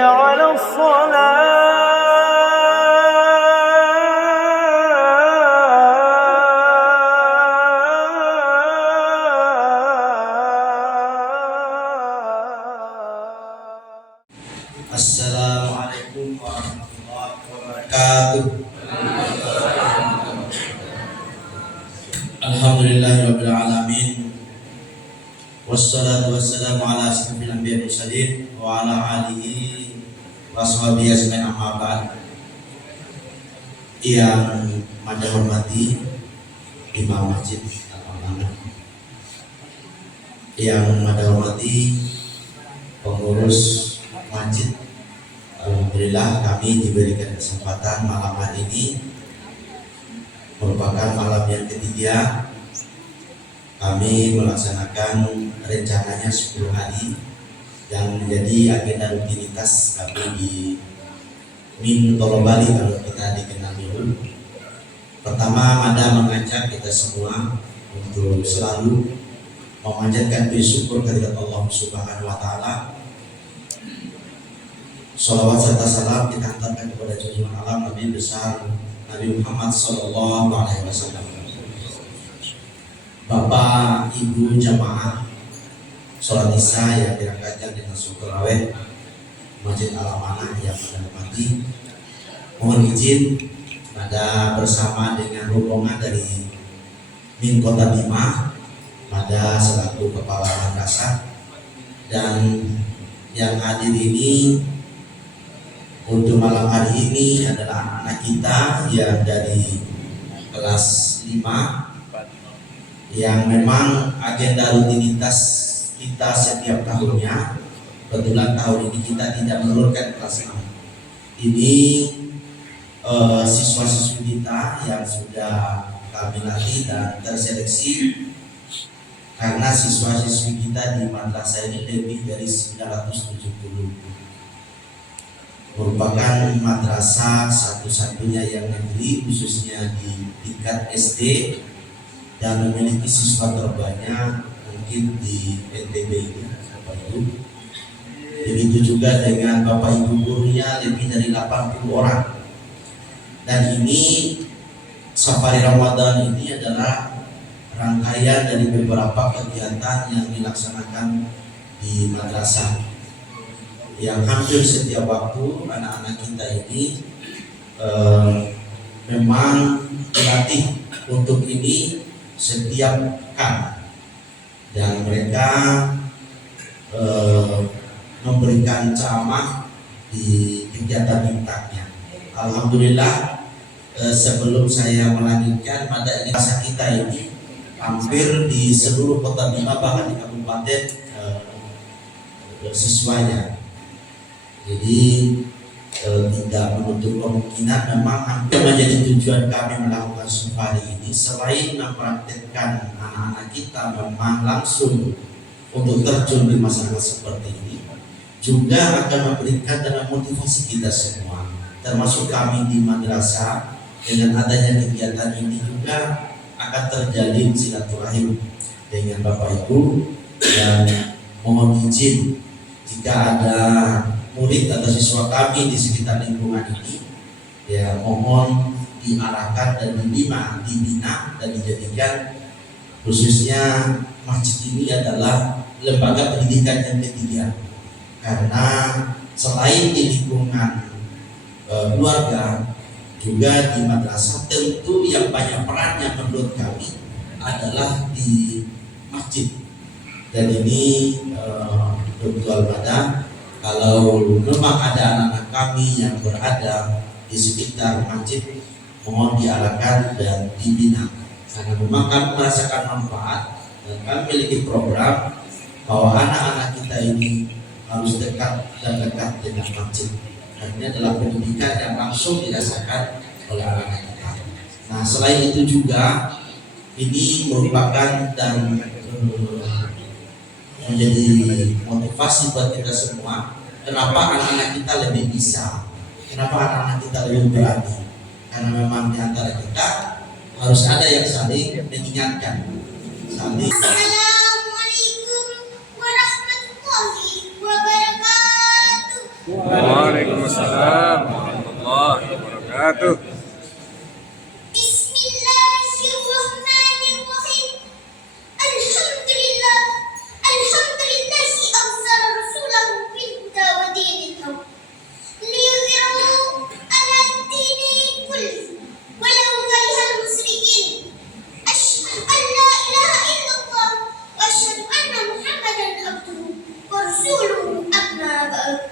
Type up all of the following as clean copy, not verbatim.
على الصلاة. Assalamualaikum warahmatullahi wabarakatuh. Alhamdulillahirabbil alamin. Wassalatu wassalamu ala asyrofil anbiya'i wal mursalin wa ala alihi washabihi ajmain, amma ba'd. Yang Anda hormati Imam Masjid Al-Amanah, yang Anda hormati pengurus masjid, alhamdulillah kami diberikan kesempatan malam hari ini, merupakan malam yang ketiga kami melaksanakan rencananya 10 hari yang menjadi agenda rutinitas kami di Min Tolo Bali kalau kita dikenal dulu. Pertama, Mada mengajak kita semua untuk selalu memanjatkan bersyukur kehadirat Allah Subhanahu wa Ta'ala. Salawat serta salam kita hantarkan kepada junjungan alam Nabi besar Nabi Muhammad Sallallahu Alaihi Wasallam. Bapak, Ibu jamaah sholat isya yang dirangkaikan dengan syukur raweh Masjid Al-Amanah yang Anda hormati, mohon izin Mada bersama dengan rombongan dari Min Kota Bima, Mada selaku kepala madrasah, dan yang hadir ini untuk malam hari ini adalah anak kita yang dari kelas 5 yang memang agenda rutinitas kita setiap tahunnya. Kebetulan tahun ini kita tidak menurunkan kelas 6. Ini siswa-siswi kita yang sudah kami latih dan terseleksi, karena siswa-siswi kita di madrasah ini lebih dari 970, merupakan madrasah satu-satunya yang negeri khususnya di tingkat SD dan memiliki siswa terbanyak mungkin di NTB ini, Bapak Ibu. Begitu juga dengan Bapak Ibu gurunya lebih dari 80 orang. Dan ini Safari Ramadan ini adalah rangkaian dari beberapa kegiatan yang dilaksanakan di madrasah, yang hampir setiap waktu anak-anak kita ini memang dilatih untuk ini setiap pekan, dan mereka memberikan ceramah di kegiatan imtaknya. Alhamdulillah, sebelum saya melanjutkan pada ini masa kita ini hampir di seluruh kota Bima, bahkan di kabupaten siswanya. Jadi tidak menutup kemungkinan memang hampir menjadi tujuan kami melakukan safari ini, selain mempraktekkan anak-anak kita memang langsung untuk terjun di masyarakat seperti ini, juga akan memberikan dan memotivasi kita semua, termasuk kami di madrasah. Dengan adanya kegiatan ini juga akan terjalin silaturahim dengan Bapak Ibu, dan mohon izin jika ada murid atau siswa kami di sekitar lingkungan ini, ya mohon diarahkan dan dibina dan dijadikan khususnya masjid ini adalah lembaga pendidikan yang ketiga, karena selain di lingkungan keluarga, juga di madrasah tentu yang banyak perannya menurut kami adalah di masjid. Dan ini betul pada kalau memang ada anak-anak kami yang berada di sekitar masjid, mohon diarahkan dan dibina, karena memang kami merasakan manfaat dan kami memiliki program bahwa anak-anak kita ini harus dekat dengan masjid. Dan ini adalah pendidikan yang langsung dirasakan oleh anak-anak kita. Nah, selain itu juga ini merupakan dan menjadi motivasi buat kita semua. Kenapa anak-anak kita lebih bisa? Kenapa anak-anak kita lebih berani? Karena memang di antara kita harus ada yang saling mengingatkan, saling. Assalamualaikum warahmatullahi wabarakatuh. Waalaikumsalam warahmatullahi wabarakatuh. Bismillahirrahmanirrahim. Alhamdulillah. Alhamdulillahi anzala rasulahu bil huda wa dinil haq. Liyudhhirahu 'ala ad-dini kullihi walau karihal musyrikin. Asyhadu an la ilaha illallah wa asyhadu anna Muhammadan abduhu wa rasuluhu amma ba'd.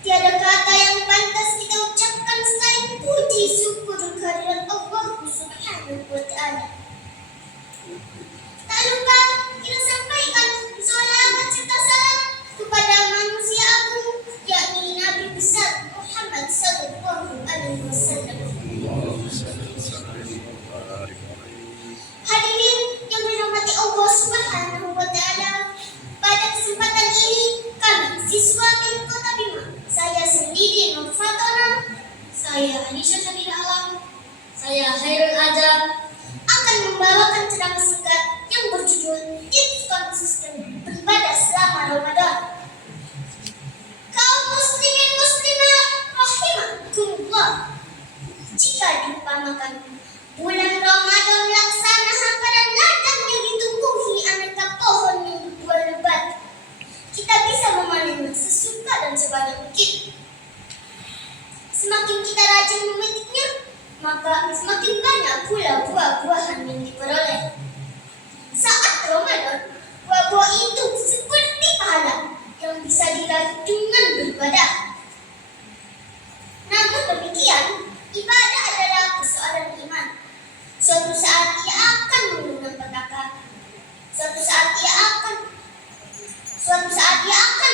Tiada kata yang pantas kita ucapkan selain puji syukur kehadirat Allah Subhanahu wa ta'ala. Tak lupa kita sampaikan salawat serta salam kepada manusia agung, yakni Nabi besar Muhammad sallallahu alaihi wasallam. Hadirin yang dirahmati Allah Subhanahu wa ta'ala, pada kesempatan ini kami siswa Min Kota Bima, saya sendiri Nur Fatona, saya Anisha Syarida Alam, saya Hairul Azam, akan membawakan ceramah singkat yang berjudul Tips Konsisten Beribadah Selama Ramadan. Kaum muslimin muslimat rahimakumullah, jika diumpamakan bulan Ramadan laksana pada ladang yang ditumbuhi aneka pohon yang berbuah lebat, kita bisa memanennya sesuka dan sebanyak mungkin. Semakin kita rajin memetiknya, maka semakin banyak pula buah-buahan yang diperoleh. Saat Ramadan, buah-buah itu seperti pahala yang bisa diraih dengan beribadah. Namun demikian, ibadah adalah persoalan iman. Suatu saat ia akan mengundang petaka. Suatu saat ia akan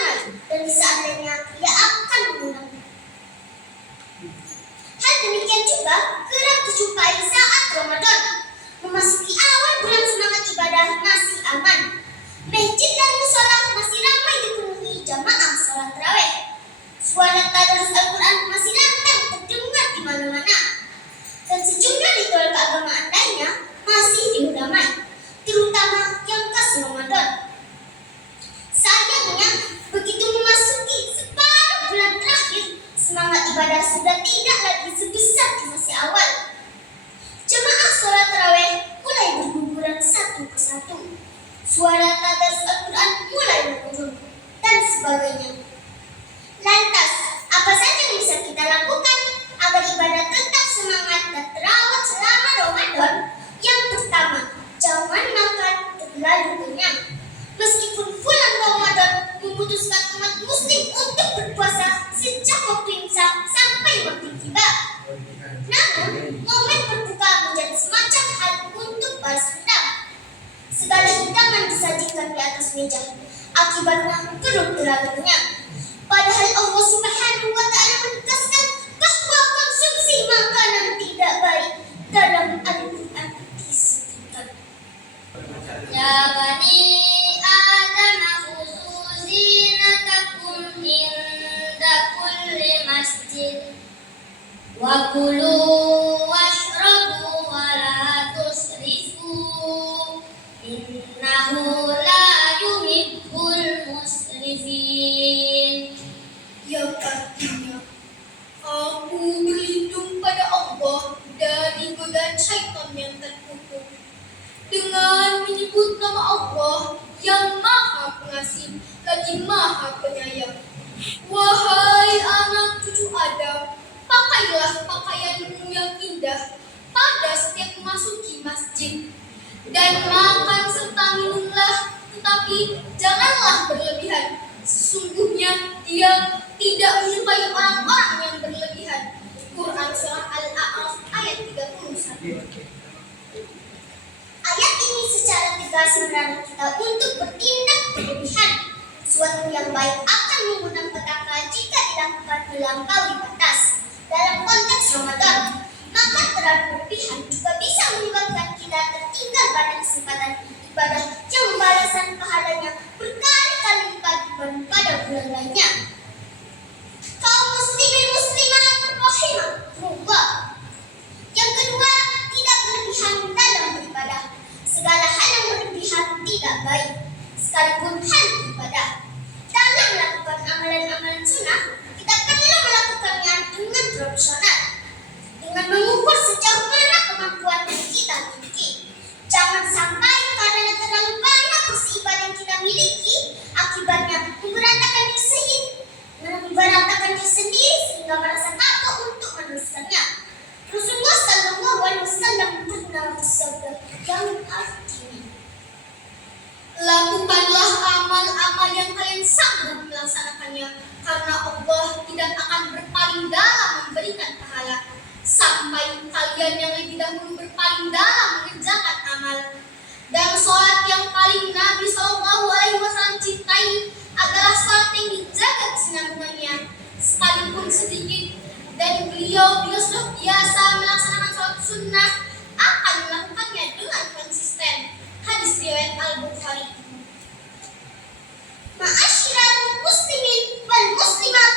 naik, dan di saat lainnya ia akan mengundang. Hal demikian juga kerap dijumpai saat Ramadan. Memasuki awal bulan semangat ibadah masih aman. Masjid dan musola masih ramai dipenuhi jamaah sholat tarawih. Suara tadarus Al-Quran masih lantang terdengar di mana-mana. Dan sejumlah ritual keagamaan lainnya masih diudamai, terutama yang khas Ramadan. Sayangnya, begitu memasuki separuh bulan terakhir, semangat ibadah sudah tidak lagi sebesar di masih awal. Jemaah sholat tarawih mulai berguguran satu persatu. Suara tadarus Al-Quran mulai menurun, dan sebagainya. Lantas, apa saja yang bisa kita lakukan agar ibadah tetap semangat dan terawat selama Ramadan? Yang pertama, jangan makan terlalu kenyang. Meskipun bulan Ramadan memutuskan umat muslim untuk berpuasa sejak waktu imsak sampai waktu tiba, namun momen berbuka menjadi semacam hal untuk balas dendam. Segala hidangan disajikan di atas meja, akibatnya perut terlalu kenyang. Padahal Allah Subhanahu wa ta'ala menegaskan bahwa konsumsi makanan tidak baik dalam Al-Quran disebutkan. Ya Bani Adam khuzu zinatakum inda kulli masjid wa kulu washrabu wa la tusrifu innahu la yuhibbul musrifin. Yang artinya, aku berlindung pada Allah dari godaan syaitan yang terkutuk dengan menyebut nama Allah yang Maha Pengasih lagi Maha Penyayang. Wahai anak cucu Adam, pakailah pakaianmu yang indah pada setiap memasuki masjid, dan makan serta minumlah, tetapi janganlah berlebihan. Sesungguhnya Dia tidak menyukai orang-orang yang berlebihan. Quran Surah Al-A'raf ayat 31. Ayat ini secara tegas menarik kita untuk bertindak berlebihan. Suatu yang baik akan mengundang petaka jika dilakukan melampaui batas. Dalam konteks Ramadan, maka terlalu berlebihan juga bisa menyebabkan kita tertinggal pada kesempatan ibadah yang balasan pahalanya berkali-kali lipat daripada bulan lainnya. Kaum muslimin muslimat rahimahumullah. Yang kedua, tidak berlebihan dalam beribadah. Segala hal yang berlebihan tidak baik, sekalipun hal ibadah. Dalam melakukan amalan-amalan sunnah, kita sehingga merasa takut untuk meneruskannya. Rasulullah Shallallahu Alaihi Wasallam pernah bersabda yang artinya, lakukanlah amal-amal yang kalian sanggup melaksanakannya, karena Allah tidak akan berpaling dalam memberikan pahala sampai kalian yang lebih dahulu berpaling dalam mengerjakan amal. Dan sholat yang paling Nabi Shallallahu Alaihi Wasallam cintai adalah sholat yang dijaga kesinambungannya sekalipun sedikit, dan beliau sudah biasa melaksanakan sholat sunnah akan melakukannya dengan konsisten. Hadis riwayat Al-Bukhari. Ma'asyiral muslimin wal muslimat